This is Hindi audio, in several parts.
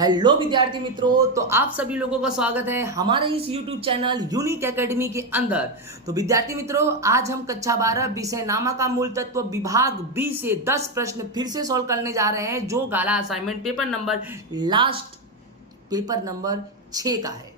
हेलो विद्यार्थी मित्रों, तो आप सभी लोगों का स्वागत है हमारे इस YouTube चैनल यूनिक एकेडमी के अंदर। तो विद्यार्थी मित्रों, आज हम कक्षा 12 विषय नामा का मूल तत्व विभाग बी से 10 प्रश्न फिर से सॉल्व करने जा रहे हैं, जो गाला असाइनमेंट पेपर नंबर 6 का है।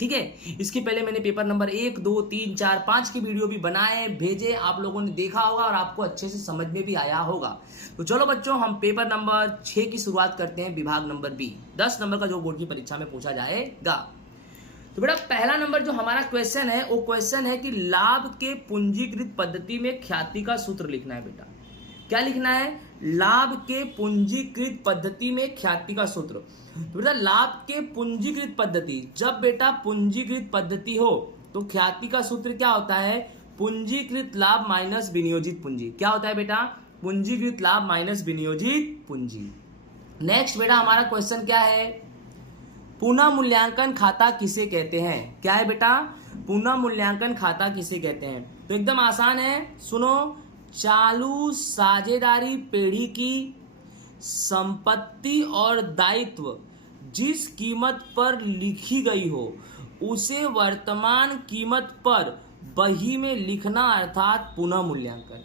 ठीक है, इसके पहले मैंने पेपर नंबर 1, 2, 3, 4, 5 की वीडियो भी बनाए भेजे, आप लोगों ने देखा होगा और आपको अच्छे से समझ में भी आया होगा। तो चलो बच्चों, हम पेपर नंबर 6 की शुरुआत करते हैं, विभाग नंबर बी, 10 नंबर का जो बोर्ड की परीक्षा में पूछा जाएगा। तो बेटा पहला नंबर जो हमारा क्वेश्चन है वो क्वेश्चन है कि लाभ के पूंजीकृत पद्धति में ख्याति का सूत्र लिखना है। बेटा क्या लिखना है? लाभ के पूंजीकृत पद्धति में ख्याति का सूत्र। तो बेटा लाभ के पूंजीकृत पद्धति, जब बेटा पूंजीकृत पद्धति हो तो ख्याति का सूत्र क्या होता है? पूंजीकृत लाभ माइनस विनियोजित पूंजी। क्या होता है बेटा? पूंजीकृत लाभ माइनस विनियोजित पूंजी। नेक्स्ट बेटा हमारा क्वेश्चन क्या है? पुनः मूल्यांकन खाता किसे कहते हैं? क्या है बेटा? पुनः मूल्यांकन खाता किसे कहते हैं? तो एकदम आसान है, सुनो। चालू साझेदारी पेढ़ी की संपत्ति और दायित्व जिस कीमत पर लिखी गई हो उसे वर्तमान कीमत पर बही में लिखना, अर्थात पुनः मूल्यांकन।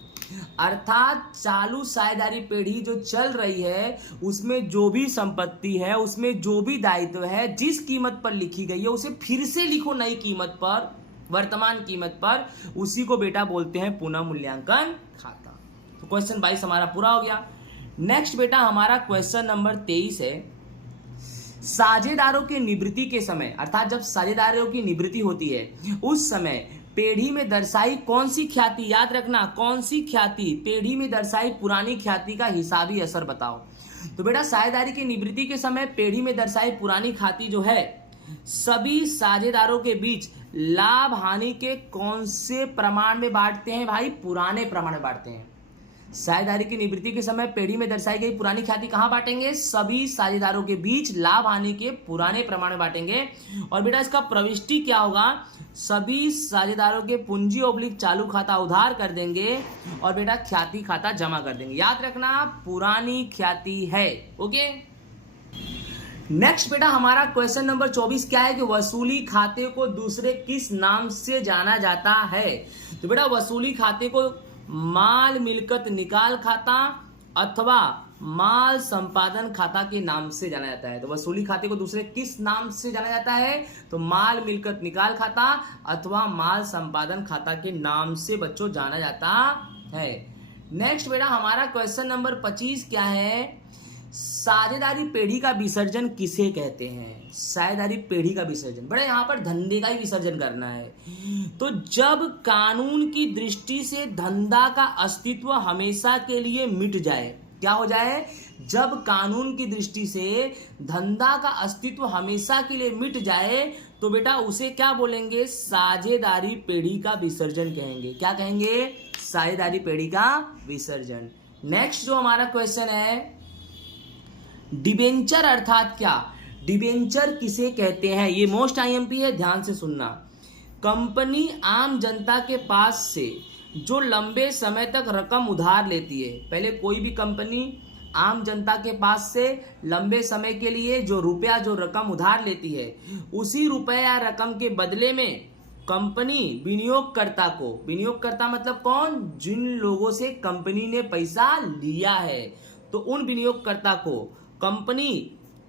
अर्थात चालू साझेदारी पेढ़ी जो चल रही है उसमें जो भी संपत्ति है, उसमें जो भी दायित्व है, जिस कीमत पर लिखी गई है उसे फिर से लिखो नई कीमत पर, वर्तमान कीमत पर, उसी को बेटा बोलते हैं पुनः मूल्यांकन खाता। तो क्वेश्चन 22 हमारा पूरा हो गया। नेक्स्ट बेटा हमारा क्वेश्चन नंबर 23 है। साझेदारों की निवृत्ति के समय, अर्थात जब साझेदारों की निवृत्ति होती है उस समय पेढ़ी में दर्शाई कौन सी ख्याति, याद रखना कौन सी ख्याति, पेढ़ी में दर्शाई पुरानी ख्याति का हिसाबी असर बताओ। तो बेटा साझेदारी की निवृत्ति के समय पेढ़ी में दर्शाई पुरानी ख्याति जो है, सभी साझेदारों के बीच लाभ हानि के कौन से प्रमाण में बांटते हैं? भाई पुराने प्रमाण में बांटते हैं। साझेदारी की निवृत्ति के समय पेढ़ी में दर्शाई गई पुरानी ख्याति कहां बांटेंगे? सभी साझेदारों के बीच लाभ हानि के पुराने प्रमाण में बांटेंगे। और बेटा इसका प्रविष्टि क्या होगा? सभी साझेदारों के पूंजी ओब्लिक चालू खाता उधार कर देंगे और बेटा ख्याति खाता जमा कर देंगे। याद रखना पुरानी ख्याति है। ओके, नेक्स्ट बेटा हमारा क्वेश्चन नंबर 24 क्या है कि वसूली खाते को दूसरे किस नाम से जाना जाता है? तो बेटा वसूली खाते को माल मिलकत निकाल खाता अथवा माल संपादन खाता के नाम से जाना जाता है। तो वसूली खाते को दूसरे किस नाम से जाना जाता है? तो माल मिलकत निकाल खाता अथवा माल संपादन खाता के नाम से बच्चों जाना जाता है। नेक्स्ट बेटा हमारा क्वेश्चन नंबर 25 क्या है? साझेदारी पेढ़ी का विसर्जन किसे कहते हैं? साझेदारी पेढ़ी का विसर्जन, बड़ा यहाँ पर धंधे का ही विसर्जन करना है। तो जब कानून की दृष्टि से धंधा का अस्तित्व हमेशा के लिए मिट जाए, क्या हो जाए? जब कानून की दृष्टि से धंधा का अस्तित्व हमेशा के लिए मिट जाए तो बेटा उसे क्या बोलेंगे? साझेदारी पेढ़ी का विसर्जन कहेंगे। क्या कहेंगे? साझेदारी पेढ़ी का विसर्जन। नेक्स्ट जो हमारा क्वेश्चन है, डिबेंचर अर्थात क्या? डिबेंचर किसे कहते हैं? ये मोस्ट आईएमपी है, ध्यान से सुनना। कंपनी आम जनता के पास से जो लंबे समय तक रकम उधार लेती है, पहले कोई भी कंपनी आम जनता के पास से लंबे समय के लिए जो रुपया, जो रकम उधार लेती है, उसी रुपया या रकम के बदले में कंपनी विनियोगकर्ता को, विनियोगकर्ता मतलब कौन? जिन लोगों से कंपनी ने पैसा लिया है, तो उन विनियोगकर्ता को कंपनी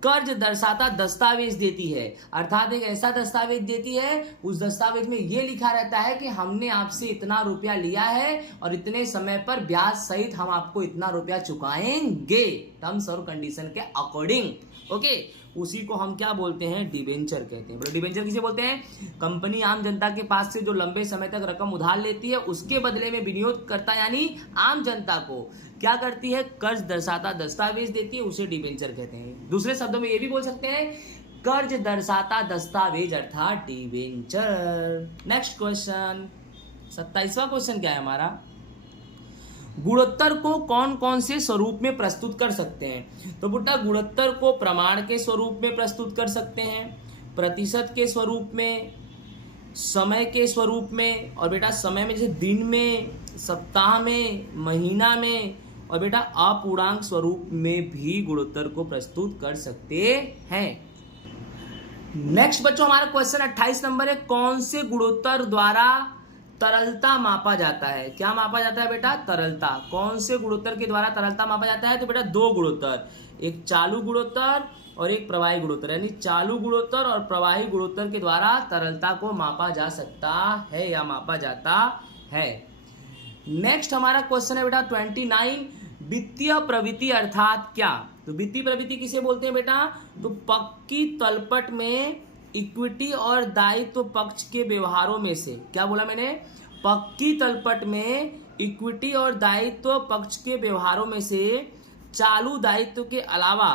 कर्ज दर्शाता दस्तावेज देती है। अर्थात एक ऐसा दस्तावेज देती है, उस दस्तावेज में यह लिखा रहता है कि हमने आपसे इतना रुपया लिया है और इतने समय पर ब्याज सहित हम आपको इतना रुपया चुकाएंगे, टर्म्स और कंडीशन के अकॉर्डिंग। ओके, उसी को हम क्या बोलते हैं? डिबेंचर कहते हैं। डिबेंचर किसे बोलते हैं? कंपनी आम जनता के पास से जो लंबे समय तक रकम उधार लेती है, उसके बदले में विनियोगकर्ता यानी आम जनता को क्या करती है? कर्ज दर्शाता दस्तावेज देती है, उसे डिबेंचर कहते हैं। दूसरे शब्दों में ये भी बोल सकते हैं कर्ज दर्शाता दस्तावेज अर्थात डिबेंचर। नेक्स्ट क्वेश्चन 27वां क्वेश्चन क्या है हमारा? गुणोत्तर को कौन कौन से स्वरूप में प्रस्तुत कर सकते हैं? तो बेटा गुणोत्तर को प्रमाण के स्वरूप में प्रस्तुत कर सकते हैं, प्रतिशत के स्वरूप में, समय के स्वरूप में, और बेटा समय में जैसे दिन में, सप्ताह में, महीना में, और बेटा अपूर्णांक स्वरूप में भी गुणोत्तर को प्रस्तुत कर सकते हैं। नेक्स्ट बच्चों हमारा क्वेश्चन 28 नंबर है, कौन से गुणोत्तर द्वारा तरलता मापा जाता है? क्या मापा जाता है बेटा? तरलता। कौन से गुणोत्तर के द्वारा तरलता मापा जाता है? तो बेटा दो गुणोत्तर, एक चालू गुणोत्तर और एक प्रवाही गुणोत्तर, यानी चालू गुणोत्तर और प्रवाही गुणोत्तर के द्वारा तरलता को मापा जा सकता है या मापा जाता है। नेक्स्ट हमारा क्वेश्चन है बेटा 29, वित्तीय प्रवृत्ति अर्थात क्या? तो वित्तीय प्रवृत्ति किसे बोलते हैं बेटा? तो पक्की तलपट में इक्विटी और दायित्व पक्ष के व्यवहारों में से, क्या बोला मैंने? पक्की तलपट में इक्विटी और दायित्व पक्ष के व्यवहारों में से चालू दायित्व के अलावा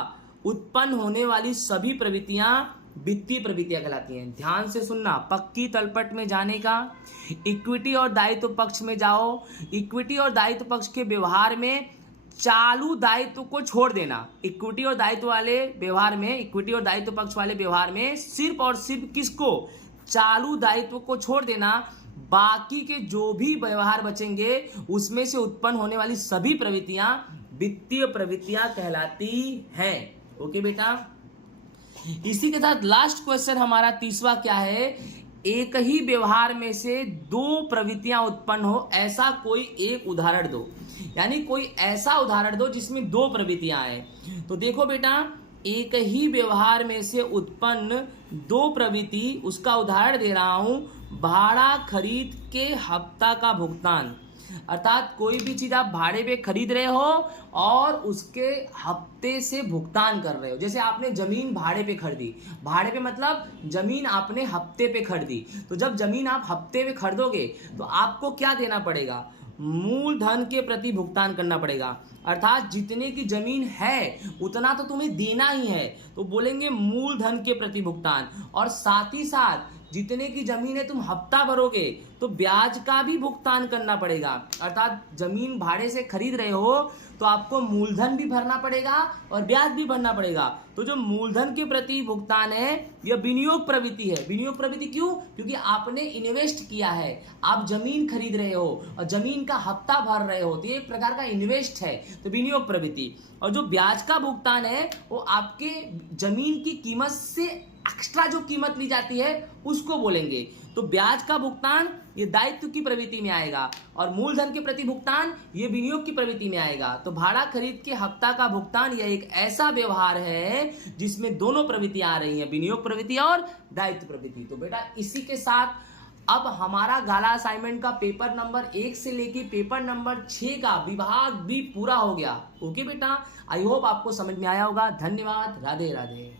उत्पन्न होने वाली सभी प्रवृत्तियां वित्तीय प्रवृत्तियां कहलाती हैं। ध्यान से सुनना, पक्की तलपट में जाने का, इक्विटी और दायित्व पक्ष में जाओ, इक्विटी और दायित्व पक्ष के व्यवहार में चालू दायित्व को छोड़ देना। इक्विटी और दायित्व वाले व्यवहार में, इक्विटी और दायित्व पक्ष वाले व्यवहार में सिर्फ और सिर्फ किसको? चालू दायित्व को छोड़ देना। बाकी के जो भी व्यवहार बचेंगे उसमें से उत्पन्न होने वाली सभी प्रवृत्तियां वित्तीय प्रवृत्तियां कहलाती हैं। ओके बेटा, इसी के साथ लास्ट क्वेश्चन हमारा 30वां क्या है? एक ही व्यवहार में से दो प्रवृत्तियां उत्पन्न हो, ऐसा कोई एक उदाहरण दो। यानी कोई ऐसा उदाहरण दो जिसमें दो प्रवृत्तियां आए। तो देखो बेटा, एक ही व्यवहार में से उत्पन्न दो प्रवृत्ति, उसका उदाहरण दे रहा हूं, भाड़ा खरीद के हफ्ता का भुगतान। अर्थात कोई भी चीज आप भाड़े पे खरीद रहे हो और उसके हफ्ते से भुगतान कर रहे हो। जैसे आपने जमीन भाड़े पे खरीदी, भाड़े पे मतलब जमीन आपने हफ्ते पे खरीदी। तो जब जमीन आप हफ्ते पे खरीदोगे तो आपको क्या देना पड़ेगा? मूलधन के प्रति भुगतान करना पड़ेगा। अर्थात जितने की जमीन है उतना तो तुम्हें देना ही है, तो बोलेंगे मूलधन के प्रति भुगतान। और साथ ही साथ जितने की जमीन है तुम हफ्ता भरोगे तो ब्याज का भी भुगतान करना पड़ेगा। अर्थात जमीन भाड़े से खरीद रहे हो तो आपको मूलधन भी भरना पड़ेगा और ब्याज भी भरना पड़ेगा। तो जो मूलधन के प्रति भुगतान है यह विनियोग प्रवृत्ति है। विनियोग प्रवृत्ति क्यों? क्योंकि आपने इन्वेस्ट किया है, आप जमीन खरीद रहे हो और जमीन का हफ्ता भर रहे हो, तो ये एक प्रकार का इन्वेस्ट है, तो विनियोग प्रवृत्ति। और जो ब्याज का भुगतान है वो आपके जमीन की कीमत से एक्स्ट्रा जो कीमत ली जाती है उसको बोलेंगे। तो ब्याज का भुगतान ये दायित्व की प्रवृत्ति में आएगा और मूलधन के प्रति भुगतान ये विनियोग की प्रवृत्ति में आएगा। तो भाड़ा खरीद के हफ्ता का भुगतान यह एक ऐसा व्यवहार है जिसमें दोनों प्रवृत्तियां आ रही हैं, विनियोग प्रवृत्ति और दायित्व प्रवृत्ति। तो बेटा इसी के साथ अब हमारा गाला असाइनमेंट का पेपर नंबर 1 से लेके पेपर नंबर 6 का विभाग भी पूरा हो गया। ओके बेटा, आई होप आपको समझ में आया होगा। धन्यवाद, राधे राधे।